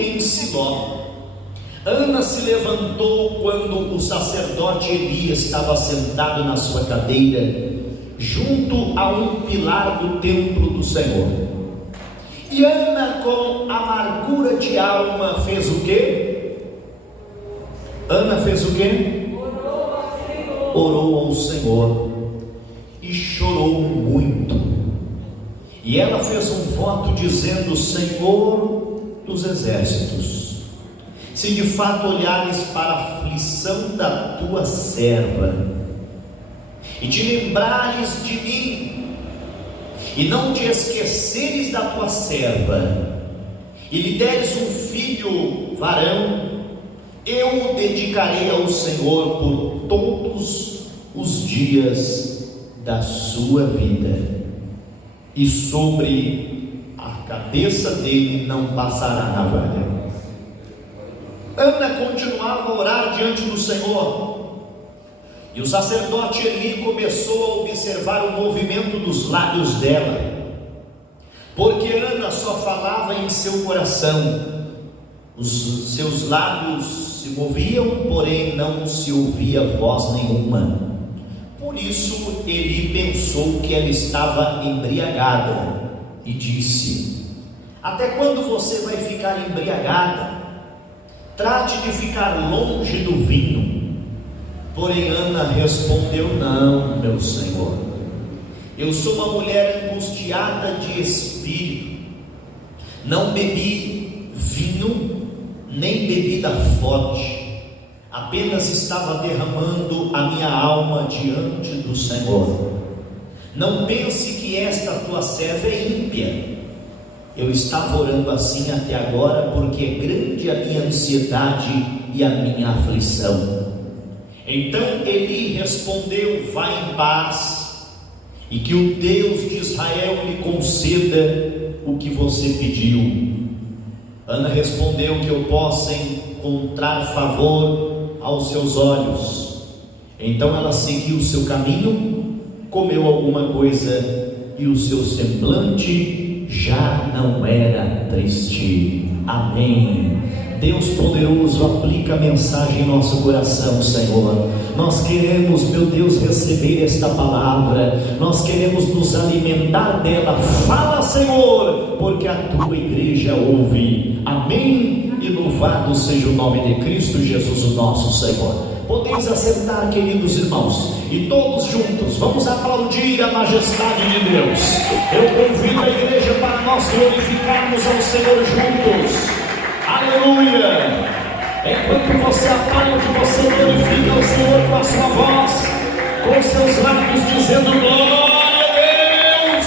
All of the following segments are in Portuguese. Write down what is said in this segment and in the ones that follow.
em Siló. Ana se levantou quando o sacerdote Eli estava sentado na sua cadeira, junto a um pilar do templo do Senhor. E Ana, com amargura de alma, fez o quê? Ana fez o quê? Orou ao Senhor e chorou muito. E ela fez um voto dizendo: Senhor dos exércitos, se de fato olhares para a aflição da tua serva e te lembrares de mim, e não te esqueceres da tua serva, e lhe deres um filho varão, eu o dedicarei ao Senhor por todos os dias da sua vida, e sobre a cabeça dele não passará navalha. Ana continuava a orar diante do Senhor, e o sacerdote Eli começou a observar o movimento dos lábios dela, porque Ana só falava em seu coração. Os seus lábios se moviam, porém não se ouvia voz nenhuma. Por isso Eli pensou que ela estava embriagada e disse: até quando você vai ficar embriagada? Trate de ficar longe do vinho. Porém Ana respondeu: não, meu Senhor, eu sou uma mulher angustiada de espírito, não bebi vinho nem bebida forte, apenas estava derramando a minha alma diante do Senhor. Não pense que esta tua serva é ímpia. Eu estava orando assim até agora, porque é grande a minha ansiedade e a minha aflição. Então Eli respondeu: vá em paz, e que o Deus de Israel lhe conceda o que você pediu. Ana respondeu: que eu possa encontrar favor aos seus olhos. Então ela seguiu o seu caminho, comeu alguma coisa, e o seu semblante já não era triste. Amém. Deus poderoso, aplica a mensagem em nosso coração, Senhor. Nós queremos, meu Deus, receber esta palavra, nós queremos nos alimentar dela. Fala, Senhor, porque a tua igreja ouve. Amém. E louvado seja o nome de Cristo Jesus, o nosso Senhor. Podeis assentar, queridos irmãos, e todos juntos vamos aplaudir a majestade de Deus. Eu convido a igreja para nós glorificarmos ao Senhor juntos. Aleluia! Enquanto você aplaude, você glorifica o Senhor com a sua voz, com seus lábios, dizendo: glória a Deus!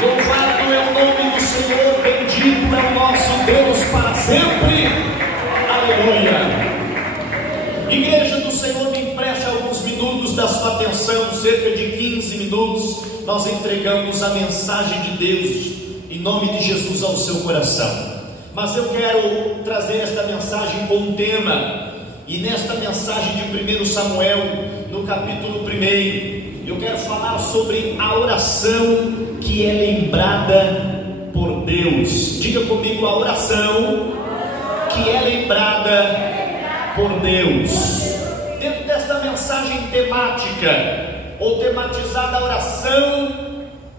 Louvado é o nome do Senhor, bendito é o nosso Deus para sempre. Aleluia! Igreja do Senhor, me empreste alguns minutos da sua atenção, cerca de 15 minutos. Nós entregamos a mensagem de Deus em nome de Jesus ao seu coração. Mas eu quero trazer esta mensagem com um tema, e nesta mensagem de 1 Samuel, no capítulo 1, eu quero falar sobre a oração que é lembrada por Deus. Diga comigo: a oração que é lembrada por Deus. Dentro desta mensagem temática, ou tematizada, a oração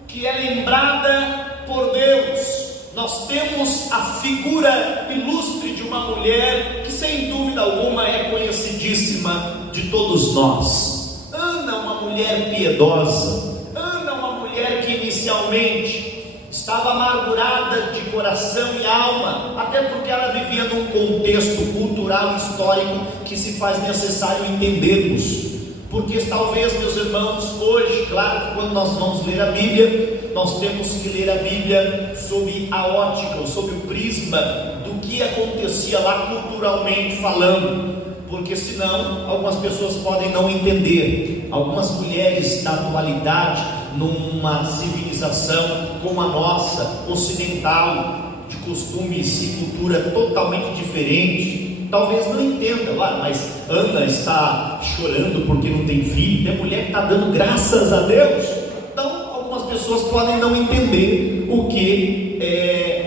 que é lembrada por Deus, nós temos a figura ilustre de uma mulher que sem dúvida alguma é conhecidíssima de todos nós. Ana, uma mulher piedosa. Ana, uma mulher que inicialmente estava amargurada de coração e alma, até porque ela vivia num contexto cultural e histórico que se faz necessário entendermos. Porque talvez, meus irmãos, hoje, claro que quando nós vamos ler a Bíblia, nós temos que ler a Bíblia sob a ótica, ou sob o prisma do que acontecia lá culturalmente falando, porque senão algumas pessoas podem não entender. Algumas mulheres da atualidade, numa civilização como a nossa, ocidental, de costumes e cultura totalmente diferente, talvez não entenda, mas Ana está chorando porque não tem filho, tem mulher que está dando graças a Deus. Então algumas pessoas podem não entender o que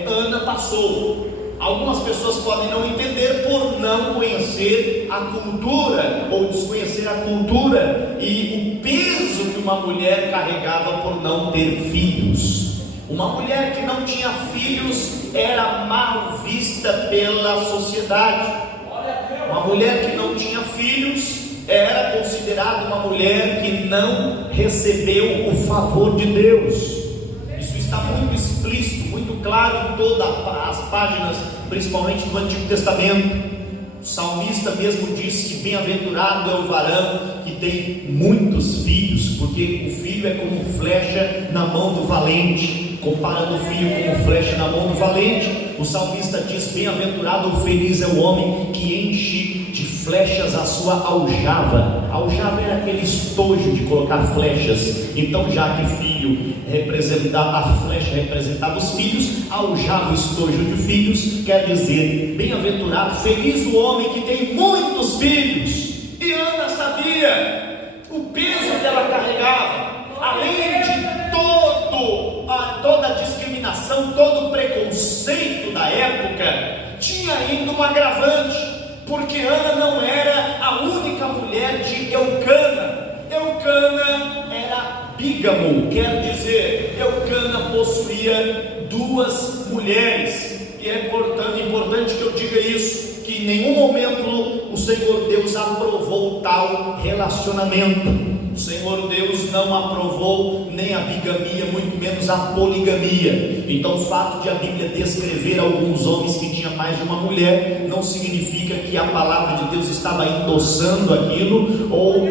Ana passou. Algumas pessoas podem não entender por não conhecer a cultura, ou desconhecer a cultura e o peso que uma mulher carregava por não ter filhos. Uma mulher que não tinha filhos era mal vista pela sociedade. Uma mulher que não tinha filhos era considerada uma mulher que não recebeu o favor de Deus. Isso está muito explícito, muito claro em todas as páginas, principalmente do Antigo Testamento. O salmista mesmo disse que bem-aventurado é o varão que tem muitos filhos, porque o filho é como flecha na mão do valente. Comparando o filho como flecha na mão do valente, o salmista diz: bem-aventurado ou feliz é o homem que enche de flechas a sua aljava. A aljava era aquele estojo de colocar flechas. Então, já que filho representava, a flecha representava os filhos, a aljava, o estojo de filhos, quer dizer, bem-aventurado, feliz o homem que tem muitos filhos. E Ana sabia o peso que ela carregava, além de toda a discriminação, todo o preconceito da época, tinha ainda um agravante, porque Ana não era a única mulher de Eucana. Eucana era bígamo, quer dizer, Eucana possuía duas mulheres. E é importante que eu diga isso, que em nenhum momento o Senhor Deus aprovou tal relacionamento. O Senhor Deus não aprovou nem a bigamia, muito menos a poligamia. Então o fato de a Bíblia descrever alguns homens que tinham mais de uma mulher, não significa que a palavra de Deus estava endossando aquilo, ou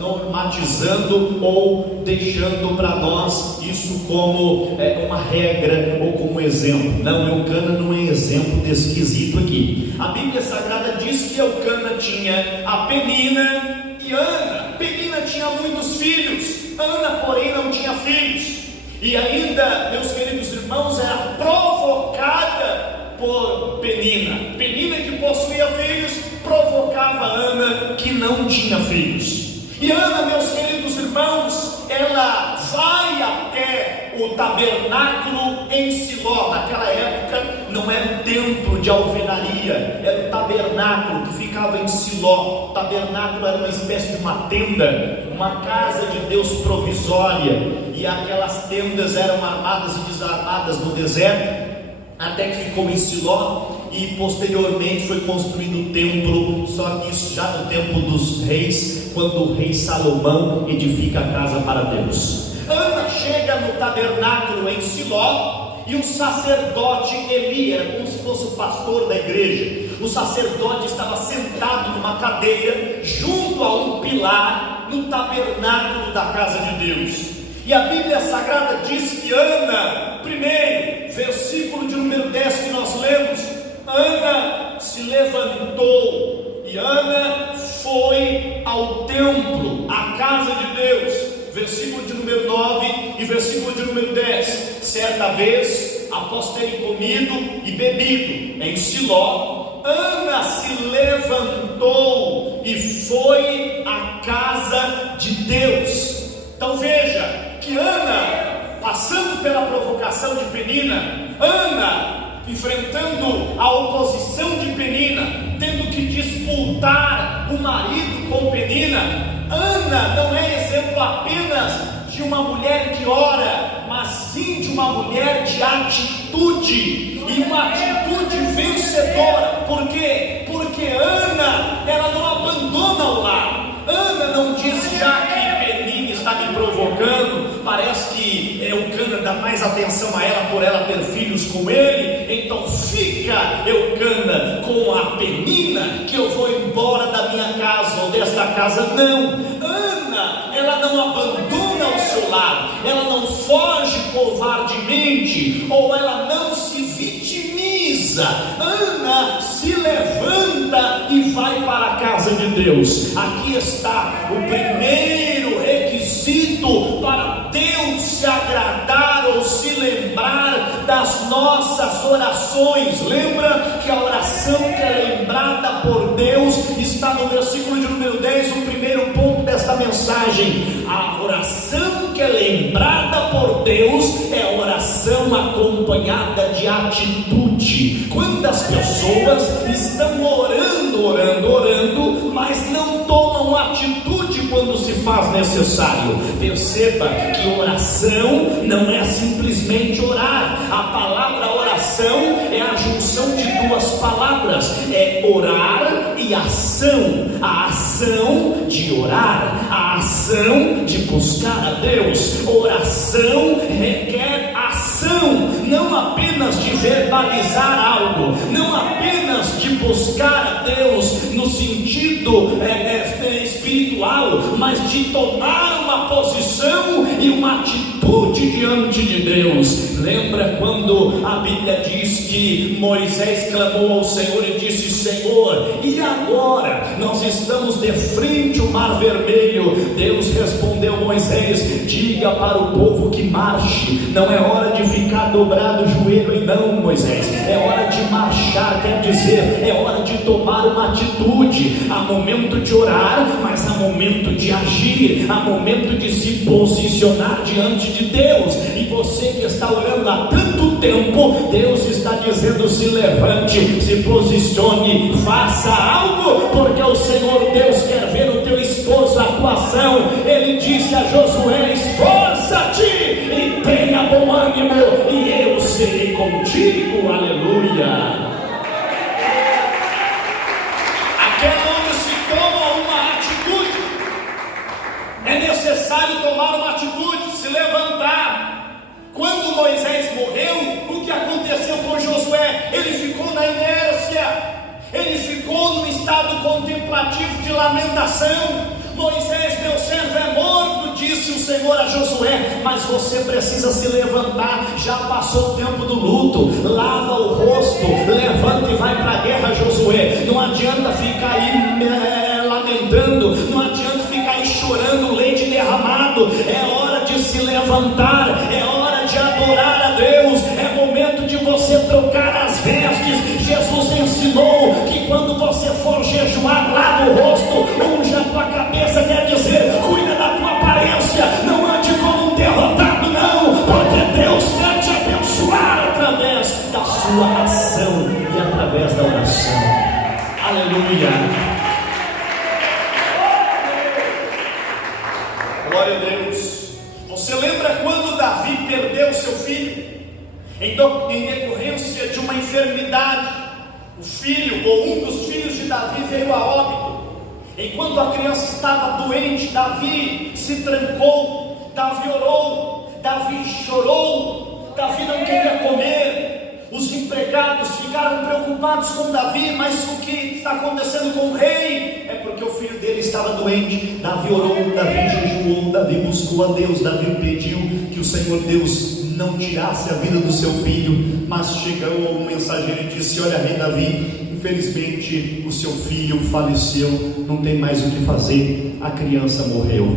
normatizando, ou deixando para nós isso como uma regra, ou como exemplo. Não, Eucana não é exemplo desse quesito aqui. A Bíblia Sagrada diz que Eucana tinha a Penina e Ana. Penina tinha muitos filhos, Ana porém não tinha filhos. E ainda, meus queridos irmãos, era provocada por Penina. Penina, que possuía filhos, provocava Ana, que não tinha filhos. E Ana, meus queridos irmãos, ela vai até o tabernáculo em Siló. Naquela época não era um templo de alvenaria, era o tabernáculo que ficava em Siló. O tabernáculo era uma espécie de uma tenda, uma casa de Deus provisória, e aquelas tendas eram armadas e desarmadas no deserto, até que ficou em Siló. E posteriormente foi construído o templo, só que isso já no tempo dos reis, quando o rei Salomão edifica a casa para Deus. Ana chega no tabernáculo em Siló, e o sacerdote Eli, era como se fosse o pastor da igreja. O sacerdote estava sentado numa cadeira, junto a um pilar, no tabernáculo da casa de Deus. E a Bíblia Sagrada diz que Ana, primeiro, versículo de número 10 que nós lemos, Ana se levantou e Ana foi ao templo, à casa de Deus. Versículo de número 9 e versículo de número 10. Certa vez, após terem comido e bebido em Siló, Ana se levantou e foi à casa de Deus. Então veja que Ana, passando pela provocação de Penina, Ana enfrentando a oposição de Penina, tendo que disputar o marido com Penina. Ana não é exemplo apenas de uma mulher que ora, mas sim de uma mulher de atitude, e uma atitude vencedora. Por quê? Porque Ana, ela não abandona o lar. Ana não diz: já que Penina está me provocando, parece que Eucana dá mais atenção a ela por ela ter filhos com ele, então fica Eucana com a Penina, que eu vou embora da minha casa ou desta casa. Não, Ana, ela não abandona o seu lar, ela não foge covardemente, ou ela não se vitimiza. Ana se levanta e vai para a casa de Deus. Aqui está o primeiro requisito para Deus se agradar ou se lembrar das nossas orações. Lembra que a oração que é lembrada por Deus está no versículo de número 10, o primeiro ponto desta mensagem. A oração que é lembrada por Deus é a oração acompanhada de atitude. Quantas pessoas estão orando, mas não tomam atitude quando se faz necessário? Perceba que oração não é simplesmente orar. A palavra oração é a junção de duas palavras, é orar e ação. A ação de orar, a ação de buscar a Deus. Oração requer ação, não apenas de verbalizar algo, não apenas de buscar a Deus no sentido espiritual, mas de tomar uma posição e uma atitude diante de Deus. Lembra quando a Bíblia diz que Moisés clamou ao Senhor e disse: Senhor, e agora? Nós estamos de frente ao Mar Vermelho. Deus respondeu: Moisés, diga para o povo que marche. Não é hora de ficar dobrado o joelho aí não, Moisés, é hora de marchar, quer dizer, é hora de tomar uma atitude. Há momento de orar, mas há momento de agir, há momento de se posicionar diante de Deus. E você que está orando há tanto tempo, Deus está dizendo: se levante, se posicione, faça algo, porque o Senhor Deus quer ver o teu esforço, a tua ação. Ele disse a Josué: esforça-te e tenha bom ânimo, e eu serei contigo. Aleluia. Aquela onde se toma uma atitude, é necessário tomar uma atitude, se levantar. Quando Moisés morreu, o que aconteceu com Josué? Ele ficou na inércia, ele ficou num estado contemplativo de lamentação. Moisés, meu servo, é morto, disse o Senhor a Josué, mas você precisa se levantar. Já passou o tempo do luto, lava o rosto, levanta e vai para a guerra, Josué. Não adianta ficar aí lamentando, não adianta ficar aí chorando leite derramado. É hora de se levantar, é hora de adorar a Deus, é momento de você trocar as vestes. Jesus ensinou que quando você for jejuar, lava o rosto, unja a tua cabeça, quer dizer, cuida da tua aparência, não ande como um derrotado não, porque Deus quer te abençoar através da sua ação e através da oração. Aleluia. Glória a Deus. Você lembra quando Davi perdeu seu filho? Em decorrência de uma enfermidade, o filho ou um dos filhos de Davi veio a óbito. Enquanto a criança estava doente, Davi se trancou, Davi orou, Davi chorou, Davi não queria comer. Os empregados ficaram preocupados com Davi, mas o que está acontecendo com o rei? É porque o filho dele estava doente. Davi orou, Davi jejuou, Davi buscou a Deus, Davi pediu que o Senhor Deus não tirasse a vida do seu filho. Mas chegou um mensageiro e disse: olha, rei Davi, infelizmente o seu filho faleceu, não tem mais o que fazer, a criança morreu.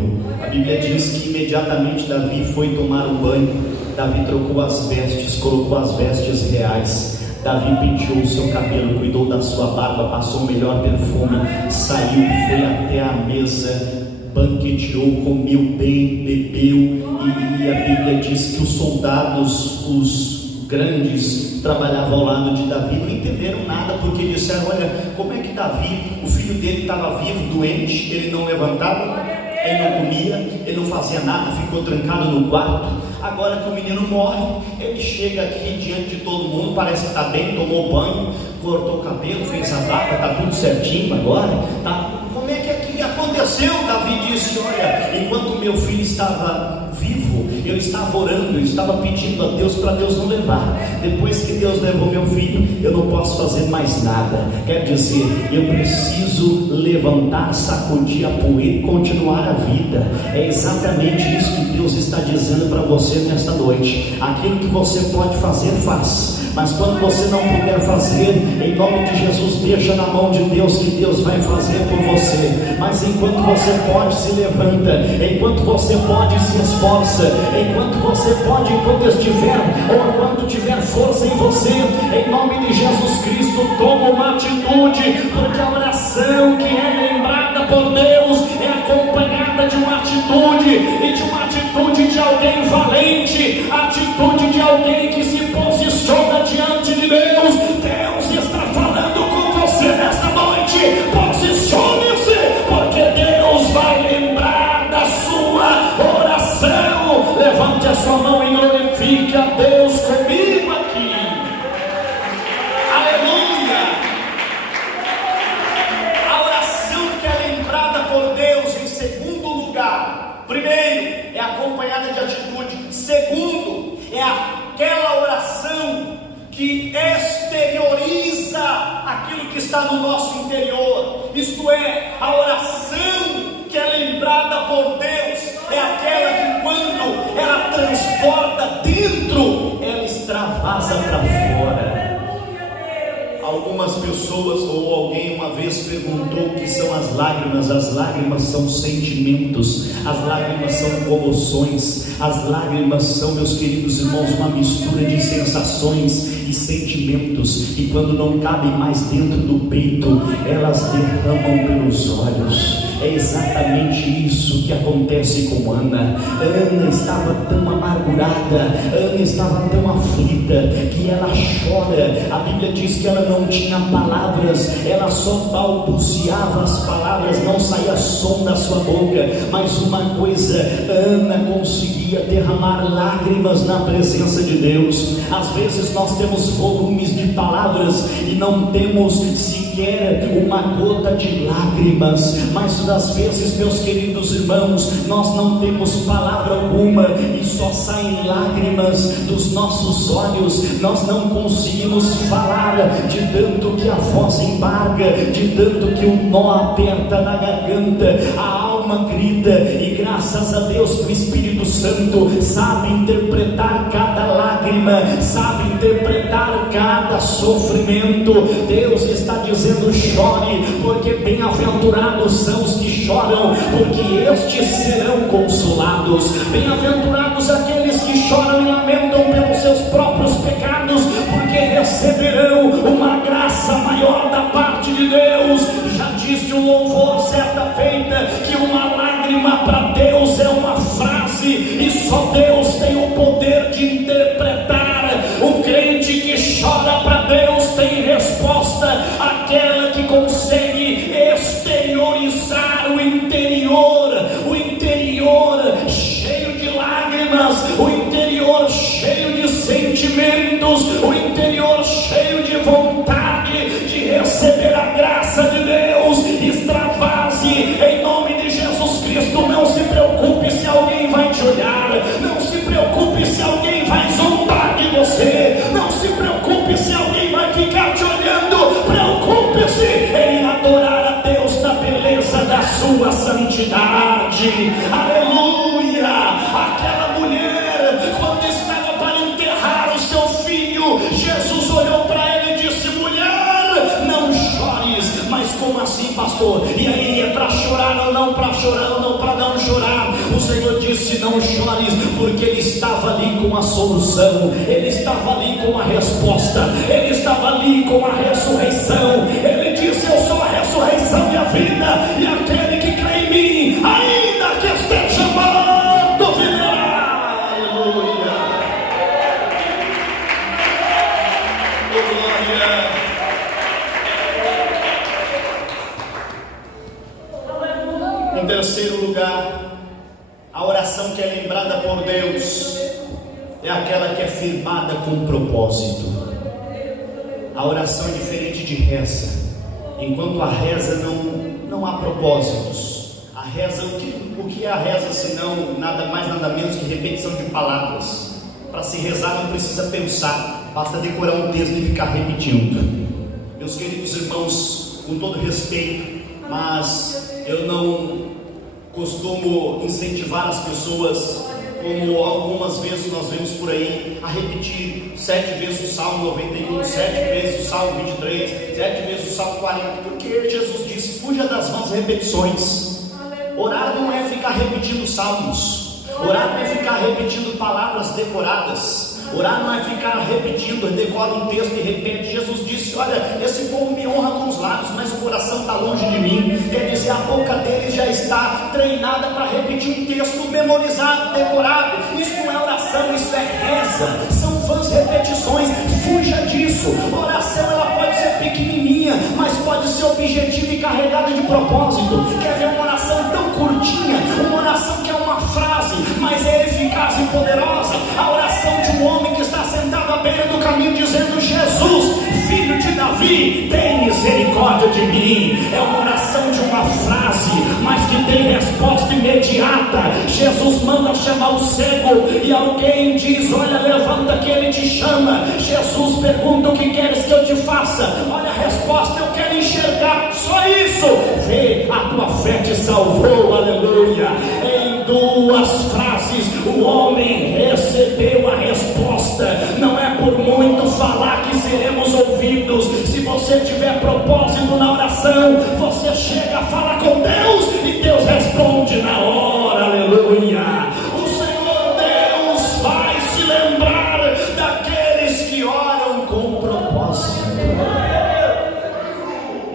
A Bíblia diz que imediatamente Davi foi tomar um banho. Davi trocou as vestes, colocou as vestes reais. Davi penteou o seu cabelo, cuidou da sua barba, passou o melhor perfume, saiu, foi até a mesa, banqueteou, comeu bem, bebeu. E a Bíblia diz que os soldados, os grandes, trabalhavam ao lado de Davi, não entenderam nada, porque disseram: olha, como é que Davi, o filho dele estava vivo, doente, ele não levantava, ele não comia, ele não fazia nada, ficou trancado no quarto. Agora que o menino morre, ele chega aqui diante de todo mundo, parece que está bem, tomou banho, cortou o cabelo, fez a barba, está tudo certinho agora, tá? Como é que aconteceu? Davi disse: olha, enquanto meu filho estava vivo, eu estava orando, eu estava pedindo a Deus para Deus não levar. Depois que Deus levou meu filho, eu não posso fazer mais nada. Quer dizer, eu preciso levantar, sacudir a poeira e continuar a vida. É exatamente isso que Deus está dizendo para você nesta noite. Aquilo que você pode fazer, faz. Mas quando você não puder fazer, em nome de Jesus, deixa na mão de Deus, que Deus vai fazer por você. Mas enquanto você pode, se levanta. Enquanto você pode, se esforça. Enquanto você pode, enquanto estiver, ou enquanto tiver força em você, em nome de Jesus Cristo, toma uma atitude, porque a oração que é lembrada por Deus é acompanhada de uma atitude, e de uma atitude de que está no nosso interior. Isto é, a oração que é lembrada por Deus é aquela que, quando ela transporta dentro, ela extravasa para fora. Algumas pessoas ou alguém uma vez perguntou o que são as lágrimas. As lágrimas são sentimentos, as lágrimas são comoções, as lágrimas são, meus queridos irmãos, uma mistura de sensações e sentimentos, e quando não cabem mais dentro do peito, elas derramam pelos olhos. É exatamente isso que acontece com Ana. Ana estava tão amargurada, Ana estava tão aflita, que ela chora. A Bíblia diz que ela não tinha palavras, ela só balbuciava as palavras, não saía som da sua boca. Mas uma coisa, Ana conseguia derramar lágrimas na presença de Deus. Às vezes nós temos volumes de palavras e não temos sequer uma gota de lágrimas. Mas às vezes, meus queridos irmãos, nós não temos palavra alguma e só saem lágrimas dos nossos olhos. Nós não conseguimos falar, de tanto que a voz embarga, de tanto que o nó aperta na garganta, a alma grita. E graças a Deus que o Espírito Santo sabe interpretar cada lágrima, sabe interpretar cada sofrimento. Deus está dizendo: chore, porque bem-aventurados são os que choram, porque estes serão consolados. Bem-aventurados aqueles que choram e lamentam pelos seus próprios pecados, porque receberão uma graça maior da parte de Deus. Já disse o louvor certa feita que uma lágrima para Deus é uma frase, e só Deus tem o poder de interpretar. O crente que chora para Deus tem resposta, aquela que consegue exteriorizar o interior cheio de lágrimas, o interior cheio de sentimentos, o interior cheio de vontade de receber a graça de Deus. Extravase em nome de Jesus Cristo. Não se preocupe se alguém vai te olhar, não se preocupe se alguém vai zombar de você, não se preocupe se alguém vai ficar te olhando. Preocupe-se em adorar a Deus na beleza da sua santidade. Aleluia! Aquela mulher, quando estava para enterrar o seu filho, Jesus olhou para ela e disse: mulher, não chores. Mas como assim, pastor? E aí, é para chorar ou não para chorar ou não para não chorar? O Senhor disse: não chores, porque Ele estava ali com a solução, Ele estava ali com a resposta, Ele estava ali com a ressurreição. Ele disse: eu sou a ressurreição e a vida, e aquele que crê em mim, ainda que esteja morto, viverá. Aleluia! Oh, glória! Em terceiro lugar, a oração que é lembrada por Deus é aquela que é firmada com propósito. A oração é diferente de reza. Enquanto a reza não há propósitos. A reza, o que é a reza senão nada mais nada menos que repetição de palavras? Para se rezar não precisa pensar, basta decorar um texto e ficar repetindo. Meus queridos irmãos, com todo respeito, mas eu não costumo incentivar as pessoas, como algumas vezes nós vemos por aí, a repetir 7 vezes o Salmo 91, 7 vezes o Salmo 23, 7 vezes o Salmo 40, porque Jesus disse: fuja das vãs repetições. Orar não é ficar repetindo salmos, orar não é ficar repetindo palavras decoradas. Orar não é ficar repetindo, decora um texto e repete. Jesus disse: olha, esse povo me honra com os lábios, mas o coração está longe de mim. Quer dizer, a boca deles já está treinada para repetir um texto memorizado, decorado. Isso não é oração, isso é reza, são vãs repetições. Fuja disso. Oração, ela pode ser pequenininha, mas pode ser objetiva e carregada de propósito. Quer ver uma oração tão curtinha, uma oração que é uma frase, mas é eficaz e poderosa? A oração de um homem que está sentado à beira do caminho dizendo: Jesus, filho de Davi, tem misericórdia de mim. É uma oração de uma frase, mas que tem resposta imediata. Jesus manda chamar o cego e alguém diz: olha, levanta que ele te chama. Jesus pergunta: o que queres que eu te faça? faça, olha a resposta, eu quero enxergar, só isso. Vê, a tua fé te salvou, aleluia. Em 2 frases o homem recebeu a resposta. Não é por muito falar que seremos ouvidos. Se você tiver propósito na oração, você chega, fala com Deus e Deus responde na hora, aleluia. O Senhor Deus vai se lembrar daqueles que oram com propósito.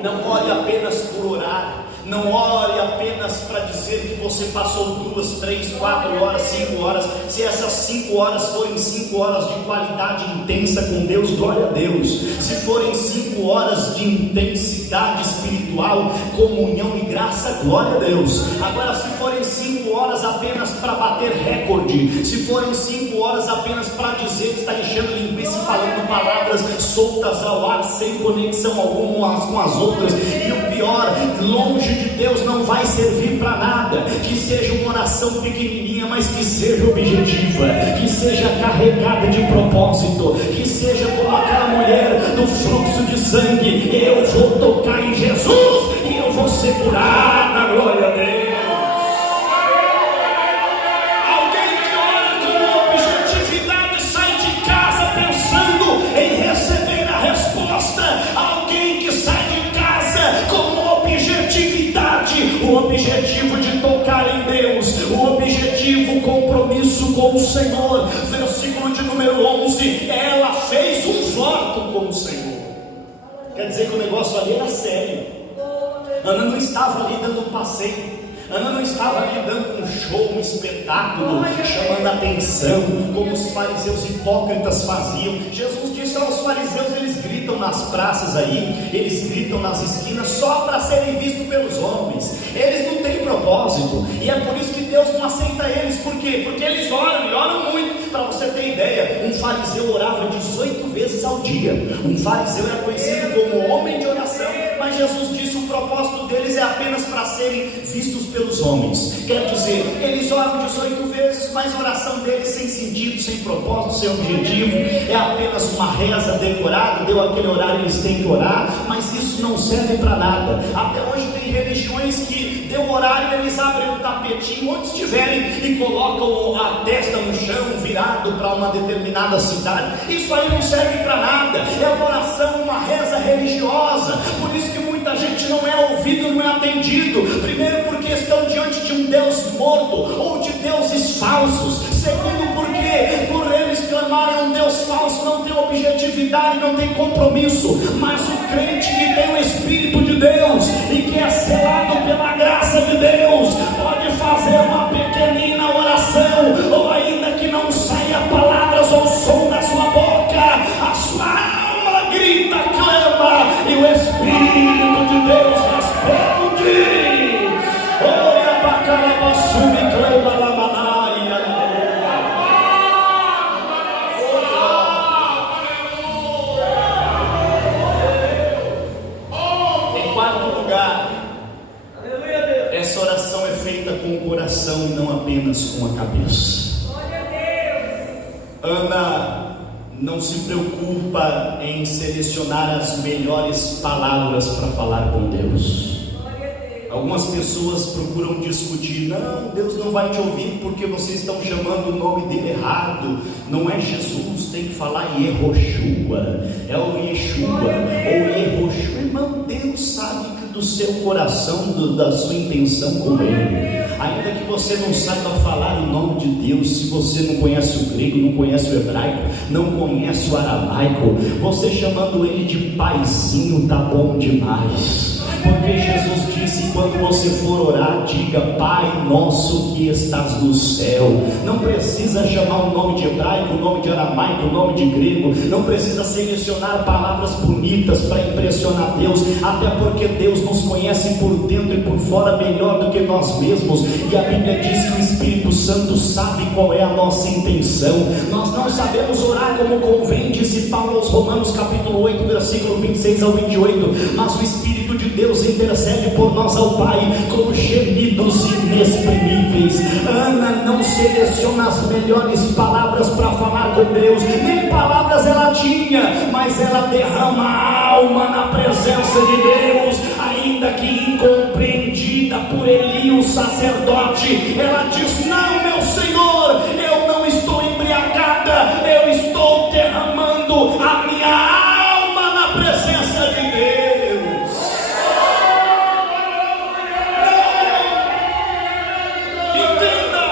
Não ore apenas por orar. Não ore apenas para dizer que você passou 2, 3, 4 horas, 5 horas. Se essas 5 horas forem 5 horas de qualidade intensa com Deus, glória a Deus. Se forem 5 horas de intensidade espiritual, comunhão e graça, glória a Deus. Agora, se forem 5 horas apenas para bater recorde, se forem 5 horas apenas para dizer que está enchendo linguiça e falando palavras soltas ao ar, sem conexão alguma umas com as outras, e o pior, longe de Deus, não vai servir para nada. Que seja uma oração pequenininha, mas que seja objetiva, que seja carregada de propósito, que seja como aquela mulher do fluxo de sangue: eu vou tocar em Jesus e eu vou ser curada, glória a Deus. Alguém que ora com objetividade sai de casa pensando em receber a resposta. Alguém que sai de casa com objetividade, o objetivo de tocar em Deus, o objetivo, compromisso com o Senhor. Versículo de número 11: ela fez um voto com o Senhor. Quer dizer que o negócio ali era sério. Ana não estava ali dando um passeio. Ana não estava ali dando um show, um espetáculo, chamando a atenção, como os fariseus hipócritas faziam. Jesus disse aos fariseus: eles gritam nas praças aí, eles gritam nas esquinas só para serem vistos pelos homens. Eles não têm propósito, e é por isso que Deus não aceita eles. Por quê? Porque eles oram, e oram muito. Para você ter ideia, um fariseu orava 18 vezes ao dia. Um fariseu era conhecido como homem de oração. Mas Jesus disse: o propósito deles é apenas para serem vistos pelos homens. Quer dizer, eles oram 18 vezes, mas a oração deles sem sentido, sem propósito, sem objetivo, é apenas uma reza decorada. Deu aquele horário, eles têm que orar, mas isso não serve para nada. Até hoje tem religiões que deu horário, eles abrem o tapetinho onde estiverem e colocam a testa no chão, virado para uma determinada cidade. Isso aí não serve para nada. É uma oração, uma reza religiosa. Por isso que muita gente não é ouvido, não é atendido. Primeiro, porque estão diante de um Deus morto ou de deuses falsos. Segundo, porque por eles clamarem um Deus falso, não tem objetividade, não tem compromisso. Mas o crente que tem o Espírito de Deus e que é selado pela graça de Deus, pode fazer uma pequenina oração, ou ainda que não saia palavras ou som da sua boca, a sua alma grita, clama, e o Espírito de Deus responde. Olha para cá, assume, clama, lamanaia. Em quarto lugar, essa oração é feita com o coração e não apenas com a cabeça. Ana não se preocupa em selecionar as melhores palavras para falar com Deus. Algumas pessoas procuram discutir: não, Deus não vai te ouvir porque vocês estão chamando o nome dele errado. Não é Jesus, tem que falar Yehoshua, é o Yeshua ou Yehoshua. Irmão, Deus sabe do seu coração, da sua intenção com ele. Ainda que você não saiba falar o nome de Deus, se você não conhece o grego, não conhece o hebraico, não conhece o aramaico, você chamando ele de paizinho tá bom demais. Porque Jesus disse: quando você for orar, diga: Pai nosso que estás no céu. Não precisa chamar o nome de hebraico, o nome de aramaico, o nome de grego. Não precisa selecionar palavras bonitas para impressionar Deus, até porque Deus nos conhece por dentro e por fora melhor do que nós mesmos. E a Bíblia diz que o Espírito Santo sabe qual é a nossa intenção. Nós não sabemos orar como convém, disse Paulo aos Romanos capítulo 8, versículo 26 ao 28. Mas o Espírito de Deus intercede por nós ao Pai com gemidos inexprimíveis. Ana não seleciona as melhores palavras para falar com Deus, nem palavras ela tinha, mas ela derrama alma na presença de Deus, ainda que incompreendida por Eli, o sacerdote, ela diz: não, meu Senhor, eu não estou embriagada, eu estou derramando a minha alma na presença de Deus. Entenda,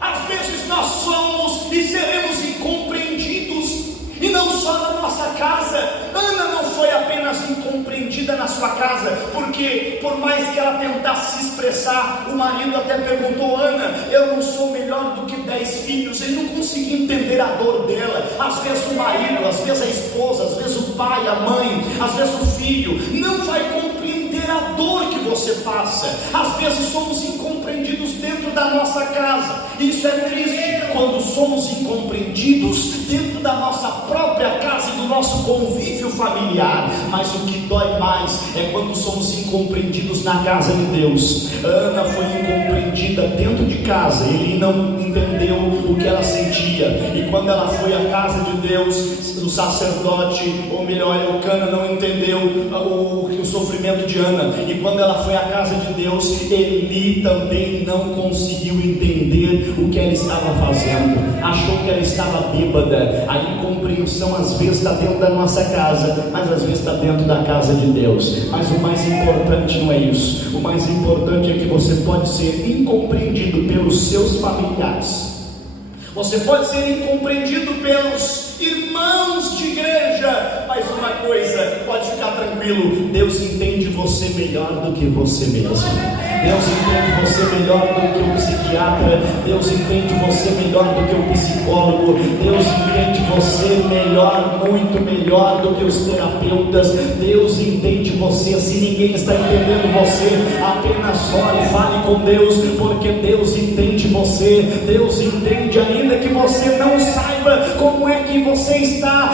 às vezes nós somos e seremos incompreendidos, e não só na nossa casa. Ana não foi apenas incompreendida na sua casa, porque por mais que ela tentasse se expressar, o marido até perguntou: Ana, eu não sou melhor do que 10 filhos. Ele não conseguia entender a dor dela. Às vezes o marido, às vezes a esposa, às vezes o pai, a mãe, às vezes o filho não vai compreender a dor que você passa. Às vezes somos incompreendidos dentro da nossa casa. Isso é triste, quando somos incompreendidos dentro da nossa própria casa e do nosso convívio familiar. Mas o que dói mais é quando somos incompreendidos na casa de Deus. Ana foi incompreendida dentro de casa, ele não entendeu o que ela sentia, e quando ela foi à casa de Deus, o sacerdote, ou melhor, Eucana, não entendeu o sofrimento de Ana, e quando ela foi à casa de Deus, Eli também não conseguiu entender o que ela estava fazendo, achou que ela estava bêbada. A incompreensão às vezes está dentro da nossa casa, mas às vezes está dentro da casa de Deus. Mas o mais importante não é isso. O mais importante é que você pode ser incompreendido pelos seus familiares, você pode ser incompreendido pelos irmãos de igreja, mas uma coisa, pode ficar tranquilo, Deus entende você melhor do que você mesmo. Deus entende você melhor do que o psiquiatra, Deus entende você melhor do que o psicólogo, Deus entende você melhor, muito melhor do que os terapeutas. Deus entende você. Se ninguém está entendendo você, apenas ore e fale com Deus, porque Deus entende você. Deus entende, ainda que você não saiba como é que você está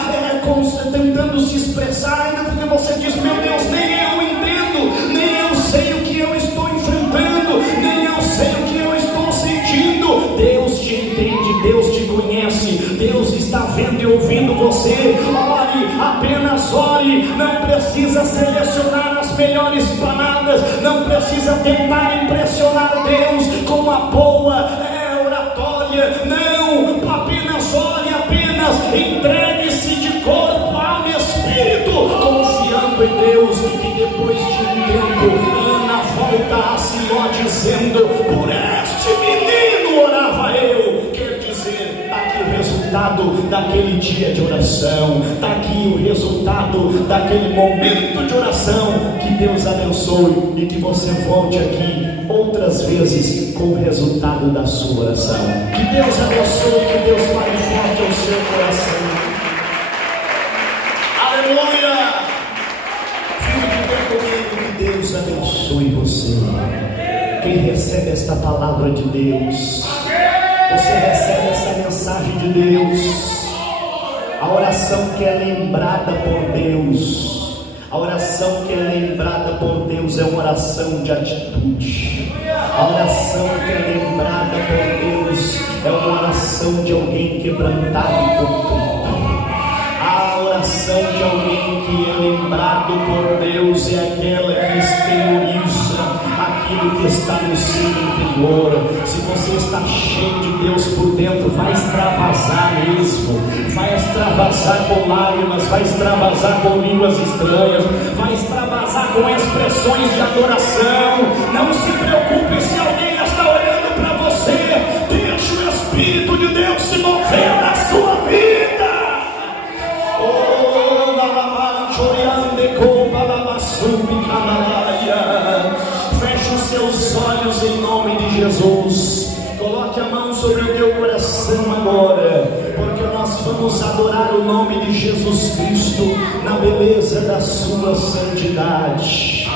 tentando se expressar, ainda porque você diz: meu Deus, nem eu entendo, nem eu sei o que eu estou enfrentando, nem eu sei o que eu estou sentindo. Deus te entende, Deus te conhece, Deus está vendo e ouvindo você. Ore, apenas ore, não precisa selecionar as melhores palavras, não precisa tentar impressionar Deus com uma boa oratória, não, apenas ore, apenas entregue-se de corpo, alma e espírito, confiando em Deus. E depois de um tempo, Ana volta a Siló dizendo: por este menino orava eu. Quer dizer, está aqui o resultado daquele dia de oração, está aqui o resultado daquele momento de oração. Que Deus abençoe e que você volte aqui outras vezes com o resultado da sua oração. Que Deus abençoe, que Deus fale forte ao seu coração. Aleluia! Fique comigo, que Deus abençoe você. Quem recebe esta palavra de Deus, você recebe essa mensagem de Deus. A oração que é lembrada por Deus, a oração que é lembrada por Deus é uma oração de atitude. A oração que é lembrada por Deus é uma oração de alguém quebrantado e contrito. A oração de alguém que é lembrado por Deus é aquela que exterioriza aquilo que está no seu interior. Se você está cheio de Deus por dentro, vai extravasar mesmo, vai extravasar com lágrimas, vai extravasar com línguas estranhas, vai extravasar com expressões de adoração. Não se preocupe se alguém está olhando para você, deixe o Espírito de Deus se mover na sua vida. Feche os seus olhos em nome de Jesus. Coloque a mão sobre o teu coração agora, porque nós vamos adorar o nome de Jesus Cristo na beleza da sua santidade.